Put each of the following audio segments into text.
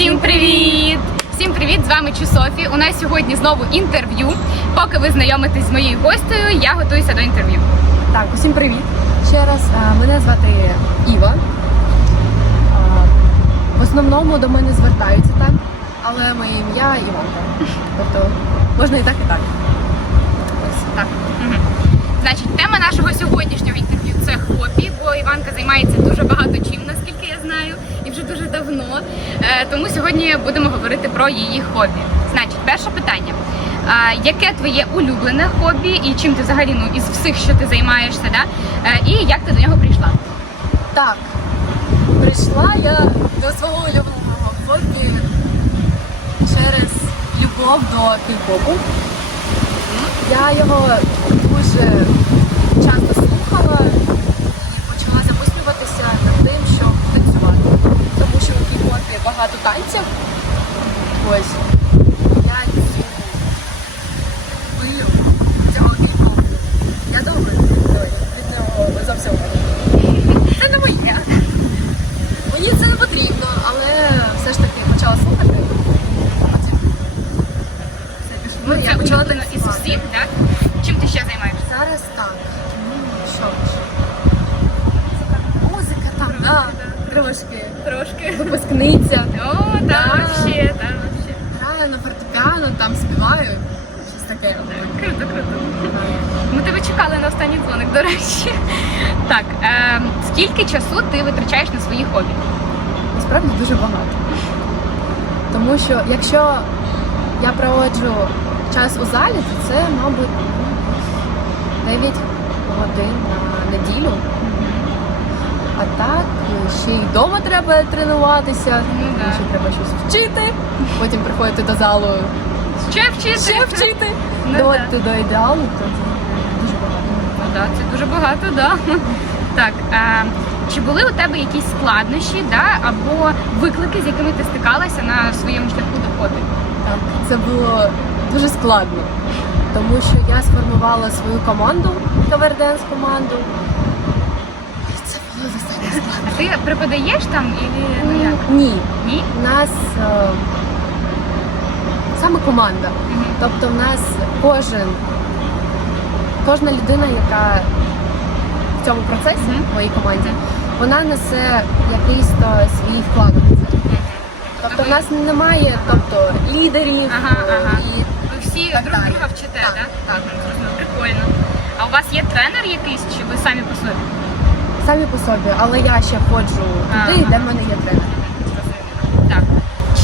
Всім привіт! Всім привіт! З вами Чу Софі. У нас сьогодні знову інтерв'ю. Поки ви знайомитесь з моєю гостею, я готуюся до інтерв'ю. Так, усім привіт. Ще раз мене звати Іва. В основному до мене звертаються так, але моє ім'я Іванка. Тобто можна і так, і так. Так. Угу. Значить, тема нашого сьогоднішнього інтерв'ю це хобі, бо Іванка займається дуже багато чим, наскільки я знаю, і вже дуже давно. Е, тому сьогодні будемо говорити про її хобі. Значить, перше питання. Яке твоє улюблене хобі і чим ти взагалі ну, із всіх, що ти займаєшся, да? Е, і як ти до нього прийшла? Так, прийшла я до свого улюбленого хобі через любов до кей-попу. Я його дуже часто слухала і почала замислюватися над тим, щоб танцювати. Тому що у кей-попі багато танців. Ось я хвилю цього кей-попу. Я добре від нього зовсім. Це не моє. Мені це не потрібно, але все ж таки почала слухати. Ну, я почала із всіх, так? Чим ти ще займаєшся? Зараз так. Ну, що ж. Музика там, да, трошки. Трошки. Випускниця. О, там Да. вообще, там вообще. Граю на фортепіано, там співаю. Щось таке. Круто, круто. Ми тебе чекали на останній дзвоник, до речі. Так, е, скільки часу ти витрачаєш на свої хобі? Насправді дуже багато. Тому що якщо я проводжу час у залі, то це, мабуть, ну, 9 годин на неділю. А так ще й вдома треба тренуватися, Ну, тому да. що треба щось вчити, потім приходити до залу, Ще вчити? ще вчити. Ну, Доводити до ідеалу, то це дуже багато. Ну так, це дуже багато, да. Так, е, чи були у тебе якісь складнощі, да, або виклики, з якими ти стикалася на своєму шляху до хобі? Так, це було дуже складно, тому що я сформувала свою команду, каверденс команду. І це було достатньо складно. А ти преподаєш там і ну як? Ні, Ні? у нас е, саме команда. Мгм. Тобто в нас кожен, кожна людина, яка в цьому процесі, Мгм. в моїй команді, вона несе якийсь то свій вклад. в це. Тобто в нас немає тобто, лідерів Ага, е, ага. і Ви всі Так друг далі. друга вчите, Так, так? так. Прикольно. А у вас є тренер якийсь, чи ви самі по собі? Самі по собі, але я ще ходжу туди, Ага. де в мене є тренер. Так.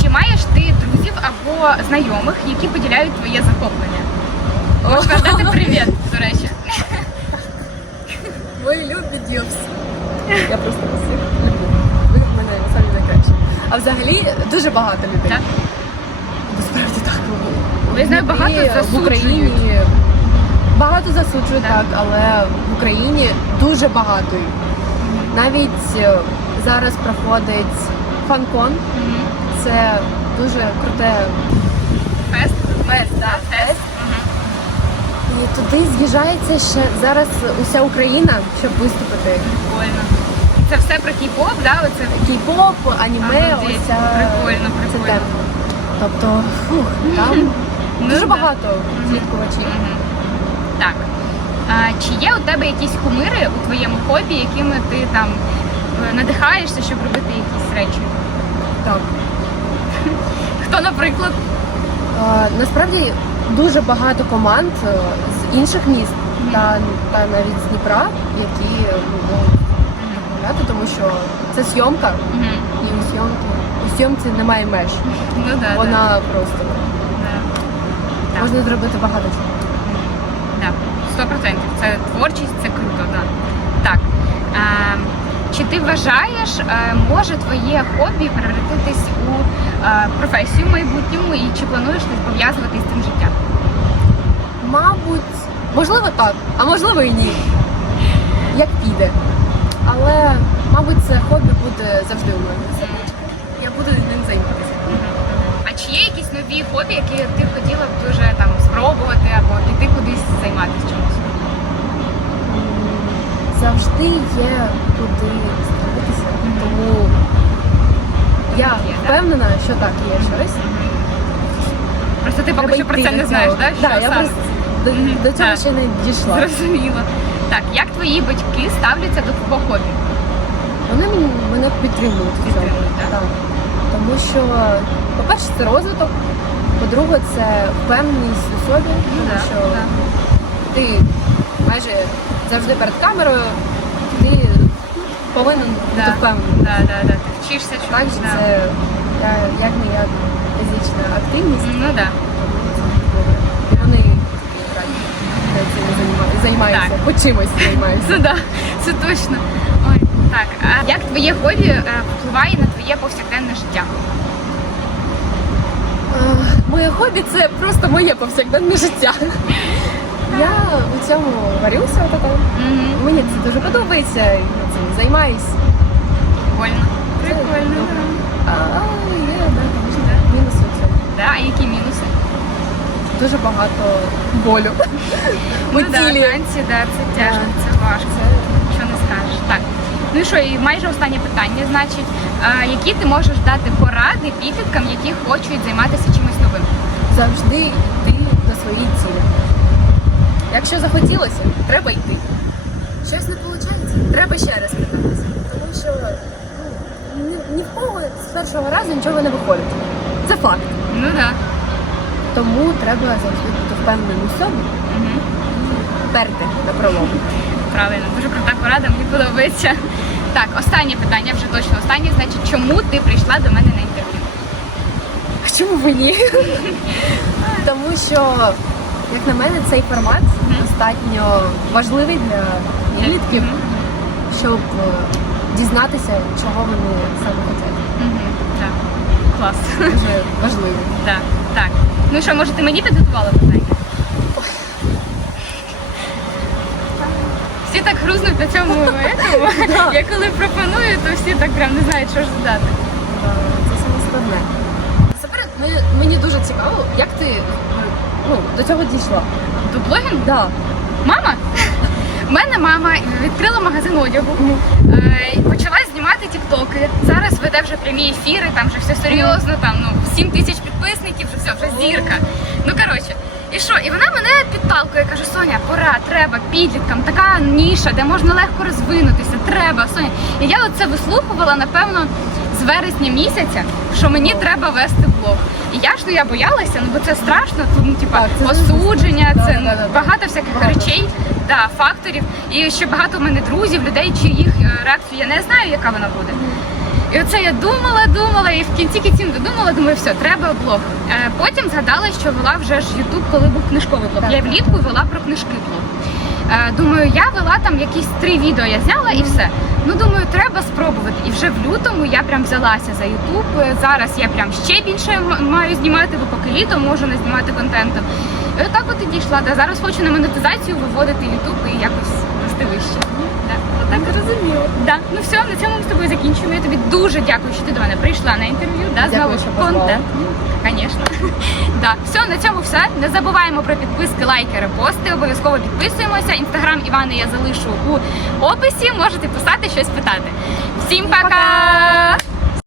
Чи маєш ти друзів або знайомих, які поділяють твоє захоплення? Можеш передати привіт, до речі. Мої любі дівс. Я просто вас всіх люблю. Ви в мене самі найкращі. А взагалі дуже багато людей. Так? Насправді так. Бо я знаю, багато в засуджують. Україні багато засуджують, Так. так, але в Україні дуже багато. їх. Навіть е, зараз проходить фанкон. Це дуже круте Фест? фест, да, фест. І туди з'їжджається ще зараз уся Україна, щоб виступити. Прикольно. Це все про кей-поп, да? Оце Кей-поп, аніме, Обалдеть. ось ця Прикольно, це прикольно. Тобто, фух, там Ну, дуже багато слідкувачів. Так. А, чи є у тебе якісь кумири у твоєму хобі, якими ти там е, надихаєшся, щоб робити якісь речі? Так. Хто, наприклад? А, насправді дуже багато команд е, з інших міст та, та навіть з Дніпра, які е, гуляти, тому що це зйомка, Мгм. і у зйомки у зйомці немає меж. Ну да, Вона просто да. Можна зробити багато чого. Да, сто процентів. Це творчість, це круто, да. Так. Е, чи ти вважаєш, е, може твоє хобі перевертитись у е, професію в майбутньому і чи плануєш ти пов'язувати з цим життя? Мабуть, можливо так, а можливо і ні. Як піде. Але, мабуть, це хобі буде завжди у мене. Я буду ним займатися. А чи є якісь нові хобі, які ти займатися чомусь? Завжди є куди ставитися, тому Я впевнена, що так є щось. Просто ти поки що про це не знаєш, так? Да, я просто до, до цього так. ще не дійшла. Зрозуміло. Так, як твої батьки ставляться до твого хобі? Вони мені- мене підтримують в цьому. Підтримують, так. Так. Тому що, по-перше, це розвиток, по-друге, це впевненість у собі, тому да, що да. Ти майже завжди перед камерою, ти повинен бути впевнений. Да, да, да. Ти вчишся чомусь. Так да. це я, як як фізична активність, Ну. Да. вони цим займаються, Так. хоч чимось займаються. Це да, це точно. Ой, так. А як твоє хобі е, впливає на твоє повсякденне життя? Е, Моє хобі це просто моє повсякденне життя. Я у цьому варюся отако. Угу. Мені це дуже подобається, я цим займаюсь. Прикольно. Прикольно. А, є, мінуси у цьому. Да. А які мінуси? Дуже багато болю. Ну, да, танці, да, це тяжко, це важко. Що не скажеш. Так. Ну і що, і майже останнє питання, значить, а, які ти можеш дати поради підліткам, які хочуть займатися чимось новим? Завжди йти до своєї цілі. Якщо захотілося, треба йти. Щось не виходить, треба ще раз питатися. Тому що ну, ні, ні в кого з першого разу нічого не виходить. Це факт. Ну так. Тому треба завжди бути впевненим у собі Угу. перти на пролом. Правильно, дуже крута порада, мені подобається. Так, останнє питання, вже точно останнє. Значить, чому ти прийшла до мене на інтерв'ю? А чому б і ні? Тому що, як на мене, цей формат достатньо важливий для підлітків, щоб е, дізнатися, чого вони саме. Мгм, Так, клас. Дуже важливий. Так, так. Ну що, може, ти мені підготувала питання? Всі так грузнуть на цьому етому. Я коли пропоную, то всі так прям не знають, що ж задати. Е, Це саме складне. Мені, дуже цікаво, як ти ну, до цього дійшла. До блогінгу? Да. Мама? У мене мама відкрила магазин одягу, е, почала знімати тіктоки. Зараз веде вже прямі ефіри, там вже все серйозно, там ну 7 тисяч підписників, вже все, вже зірка. Ну коротше, і що? І вона мене підталкує, каже: Соня, пора, треба підліткам, така ніша, де можна легко розвинутися. Треба, Соня. І я оце вислухувала, напевно, вересня місяця, що мені треба вести блог. І я ж ну я боялася, ну бо це страшно, тут ну, типа осудження, це ну, да, да, да. багато всяких Багато. речей, да, факторів. І ще багато в мене друзів, людей, чиїх е, реакцію я не знаю, яка вона буде. І оце я думала, думала, і в кінці кінців додумала, думаю, все, треба блог. Е, потім згадала, що вела вже ж Ютуб, коли був книжковий блог. Я влітку вела про книжки блог. Е, думаю, я вела там якісь три відео, я зняла і все. Ну думаю, треба Вже в лютому я прям взялася за Ютуб. Зараз я прям ще більше маю знімати, бо поки літо можу не знімати контенту. І отак от і дійшла. Да. Зараз хочу на монетизацію виводити Ютуб і якось рости вище. Да. Отак. Зрозуміло. Да, ну все, на цьому ми з тобою закінчуємо. Я тобі дуже дякую, що ти до мене прийшла на інтерв'ю. Да, Дякую, знову що позвала. контент. Звісно. Да. Все, на цьому все. Не забуваємо про підписки, лайки, репости. Обов'язково підписуємося. Інстаграм Івани я залишу у описі. Можете писати щось питати. Всім пока!